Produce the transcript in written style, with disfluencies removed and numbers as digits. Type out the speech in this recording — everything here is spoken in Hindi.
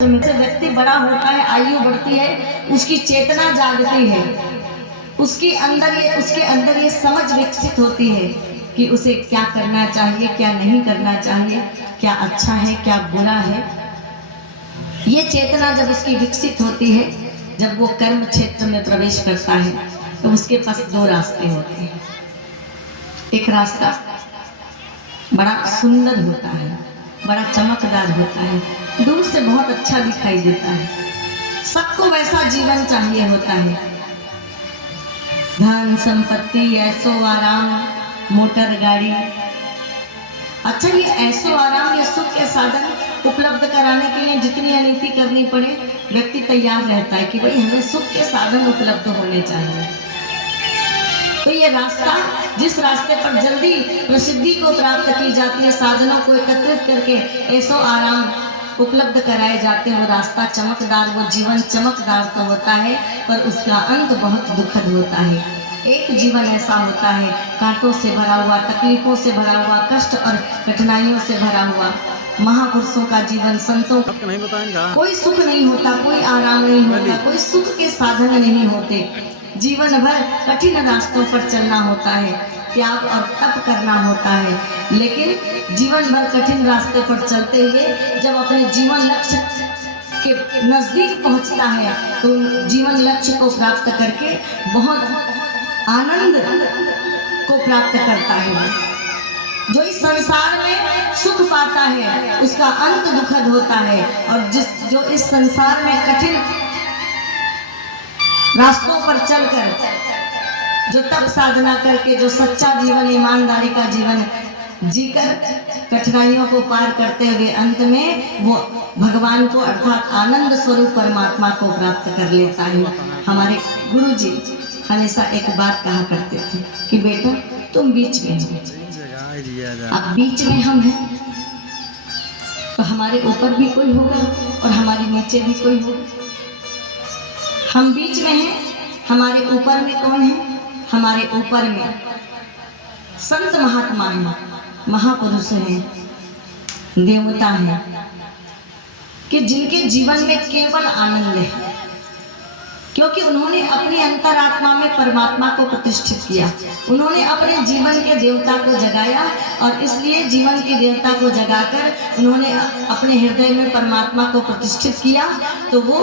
से व्यक्ति बड़ा होता है, आयु बढ़ती है, उसकी चेतना जागती है, उसके अंदर ये समझ विकसित होती है कि उसे क्या करना चाहिए, क्या नहीं करना चाहिए, क्या अच्छा है, क्या बुरा है। ये चेतना जब उसकी विकसित होती है, जब वो कर्म क्षेत्र में प्रवेश करता है, तो उसके पास दो रास्ते होते हैं। एक रास्ता बड़ा सुंदर होता है, बड़ा चमकदार होता है, दूर से बहुत अच्छा दिखाई देता है, सबको वैसा जीवन चाहिए होता है। धन संपत्ति, ऐशो आराम, मोटर गाड़ी। अच्छा, ये ऐशो आराम या सुख के साधन उपलब्ध कराने के लिए जितनी अनीति करनी पड़े, व्यक्ति तैयार रहता है कि भाई हमें सुख के साधन उपलब्ध होने चाहिए। तो ये रास्ता, जिस रास्ते पर जल्दी प्रसिद्धि को प्राप्त की जाती है, साधनों को एकत्रित करके ऐशो आराम उपलब्ध कराए जाते हैं, वो रास्ता चमकदार, वो जीवन चमकदार तो होता है, पर उसका अंत बहुत दुखद होता है। एक जीवन ऐसा होता है कांटों से भरा हुआ, तकलीफों से भरा हुआ, कष्ट और कठिनाइयों से भरा हुआ। महापुरुषों का जीवन, संतों का नहीं बताएंगे, कोई सुख नहीं होता, कोई आराम नहीं होता, कोई सुख के साधन नहीं होते। जीवन भर कठिन रास्तों पर चलना होता है, त्याग और तप करना होता है, लेकिन जीवन भर कठिन रास्ते पर चलते हुए जब अपने जीवन लक्ष्य के नजदीक पहुंचता है, तो जीवन लक्ष्य को प्राप्त करके बहुत आनंद को प्राप्त करता है। जो इस संसार में सुख पाता है, उसका अंत दुखद होता है, और जो इस संसार में कठिन रास्तों पर चलकर, जो तप साधना करके, जो सच्चा जीवन, ईमानदारी का जीवन जीकर कठिनाइयों को पार करते हुए अंत में वो भगवान को अर्थात आनंद स्वरूप परमात्मा को प्राप्त कर लेता है। हमारे गुरु जी हमेशा एक बात कहा करते थे कि बेटा तुम बीच में हो, अब बीच में हम हैं, तो हमारे ऊपर भी कोई होगा और हमारे नीचे भी कोई होगा। हम बीच में हैं, हमारे ऊपर में कौन है? हमारे ऊपर में संत महात्मा हैं, महापुरुष हैं, देवता हैं, कि जिनके जीवन में केवल आनंद है, क्योंकि उन्होंने अपनी अंतरात्मा में परमात्मा को प्रतिष्ठित किया। उन्होंने अपने जीवन के देवता को जगाया, और इसलिए जीवन के देवता को जगाकर उन्होंने अपने हृदय में परमात्मा को प्रतिष्ठित किया, तो वो